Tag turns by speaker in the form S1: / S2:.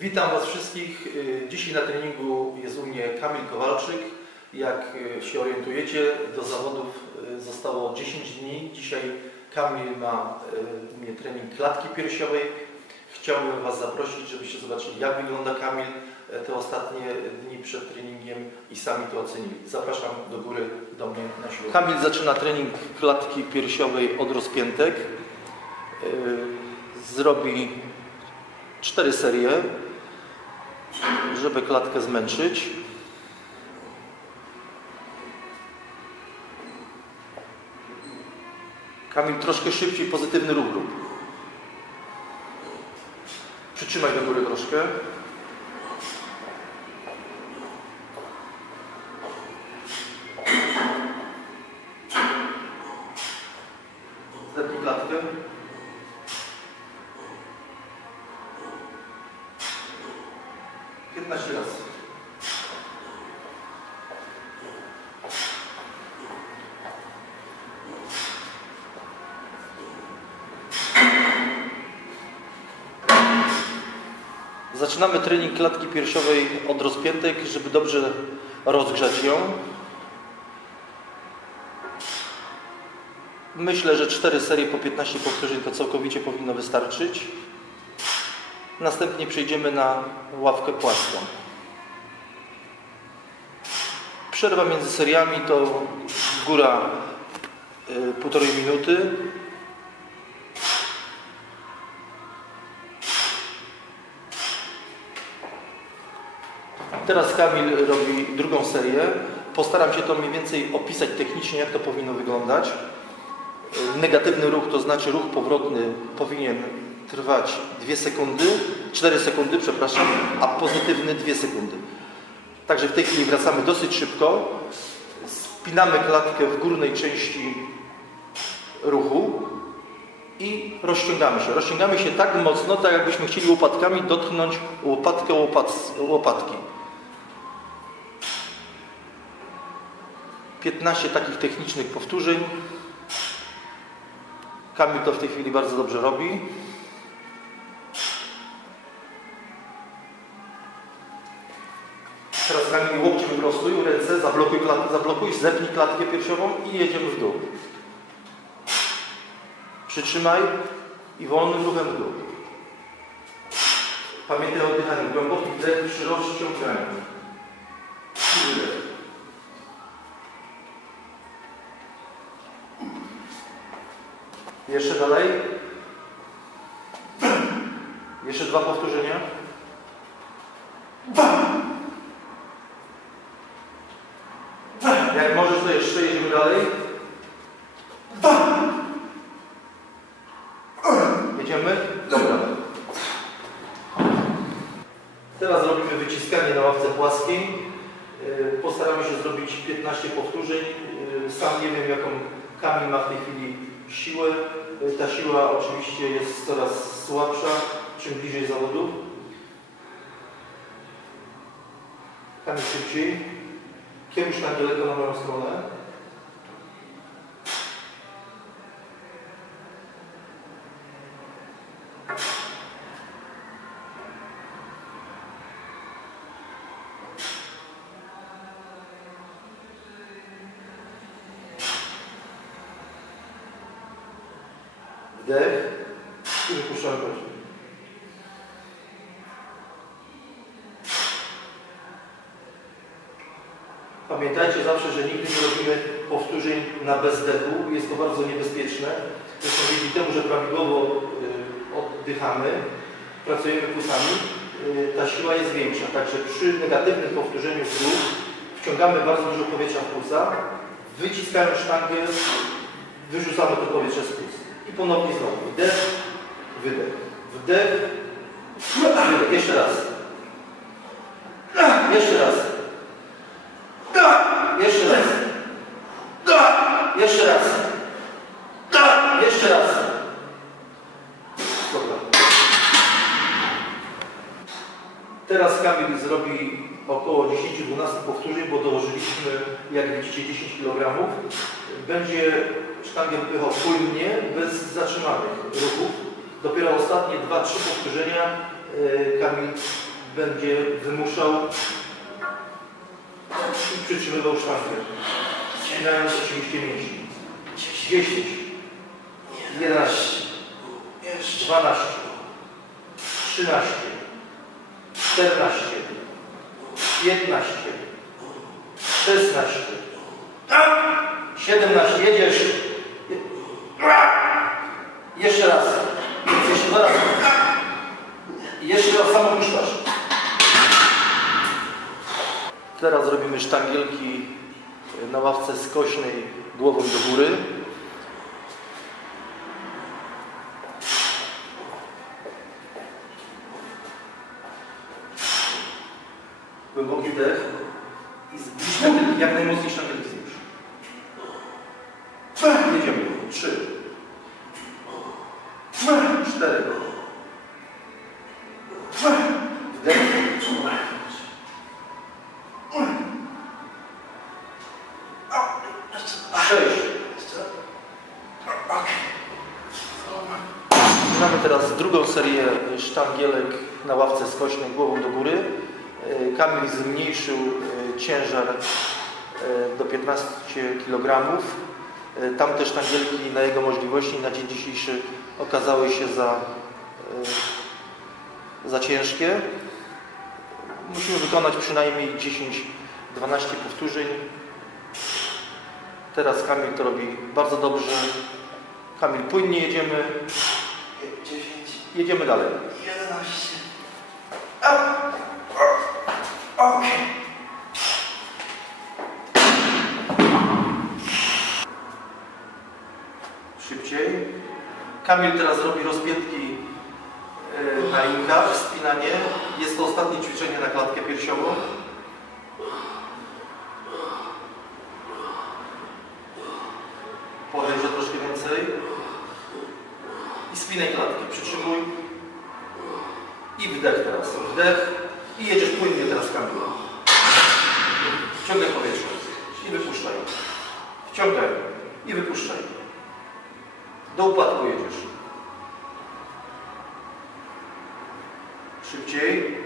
S1: Witam Was wszystkich. Y, Dzisiaj na treningu jest u mnie Kamil Kowalczyk. Jak y, się orientujecie, do zawodów y, zostało 10 dni. Dzisiaj Kamil ma u mnie trening klatki piersiowej. Chciałbym Was zaprosić, żebyście zobaczyli, jak wygląda Kamil te ostatnie dni przed treningiem i sami to ocenili. Zapraszam do góry do mnie na siłę. Kamil zaczyna trening klatki piersiowej od rozpiętek. Zrobi cztery serie, żeby klatkę zmęczyć. Kamil, troszkę szybciej, pozytywny ruch rób. Przytrzymaj do góry troszkę. Zdepnij klatkę. Zaczynamy trening klatki piersiowej od rozpiętek, żeby dobrze rozgrzać ją. Myślę, że 4 serie po 15 powtórzeń to całkowicie powinno wystarczyć. Następnie przejdziemy na ławkę płaską. Przerwa między seriami to góra y, półtorej minuty. Teraz Kamil robi drugą serię. Postaram się to mniej więcej opisać technicznie, jak to powinno wyglądać. Negatywny ruch, to znaczy ruch powrotny powinien trwać 2 sekundy, 4 sekundy, przepraszam, a pozytywny 2 sekundy. Także w tej chwili wracamy dosyć szybko. Spinamy klatkę w górnej części ruchu i rozciągamy się. Rozciągamy się tak mocno, tak jakbyśmy chcieli łopatkami dotknąć łopatkę łopat, łopatki. 15 takich technicznych powtórzeń. Kamil to w tej chwili bardzo dobrze robi. Teraz Kamil łokcie wyprostuj, ręce, zablokuj, klat, zablokuj, zepnij klatkę piersiową i jedziemy w dół. Przytrzymaj i wolnym ruchem w dół. Pamiętaj o oddychaniu. Głęboki wdech przy rozciąganiu. Jeszcze dalej. Jeszcze dwa powtórzenia. Jak możesz, to jeszcze jedziemy dalej. Jedziemy? Dobra. Teraz robimy wyciskanie na ławce płaskiej. Yy, Postaramy się zrobić 15 powtórzeń. Yy, Sam nie wiem, jaką Kamil ma w tej chwili siłę. Ta siła oczywiście jest coraz słabsza, czym bliżej zawodów. Kamil szybciej. Kierusz na daleko na moją stronę. Wdech i wypuszczamy pociąg. Pamiętajcie zawsze, że nigdy nie robimy powtórzeń na bezdechu. Jest to bardzo niebezpieczne. Zresztą dzięki temu, że prawidłowo y, oddychamy, pracujemy płucami, y, ta siła jest większa. Także przy negatywnym powtórzeniu w dół wciągamy bardzo dużo powietrza w płuca, wyciskając sztangę, wyrzucamy to powietrze z płuc. I ponownie znowu. Wdech, wydech. Wdech, wydech. Jeszcze raz. Jeszcze raz. Jeszcze raz. Jeszcze raz. Jeszcze raz. Dobra. Teraz Kamil zrobi około 10-12 powtórzeń, bo dołożyliśmy, jak widzicie, 10 kg. Będzie sztangę wypychał płynnie, bez zatrzymanych ruchów. Dopiero ostatnie 2-3 powtórzenia e, Kamil będzie wymuszał i przytrzymywał sztangę, ścinając oczywiście mięśnie. 10, 11, 12, 13, 14, 15, 16, 17, jedziesz. Jeszcze raz. Jeszcze zaraz. Jeszcze raz samo puszczasz. Teraz robimy sztangielki na ławce skośnej głową do góry. Trzy. Cztery. Wdech. Sześć. Mamy teraz drugą serię sztangielek na ławce skośnej głową do góry. E, Kamil zmniejszył e, ciężar e, do 15 kg. E, Tamte sztangielki na jego możliwości na dzień dzisiejszy okazały się za, e, za ciężkie. Musimy wykonać przynajmniej 10-12 powtórzeń. Teraz Kamil to robi bardzo dobrze. Kamil, płynnie jedziemy.
S2: 10,
S1: Jedziemy dalej.
S2: 11. Okej.
S1: Szybciej. Kamil teraz robi rozpiętki e, na linkach, wspinanie. Jest to ostatnie ćwiczenie na klatkę piersiową. Podejrze troszkę więcej. I spinaj klatki. Przytrzymuj. I wdech teraz. Wdech. I jedziesz płynnie teraz Kamil. Wciągaj powietrze. I wypuszczaj. Wciągaj. I wypuszczaj. Do upadku jedziesz. Szybciej.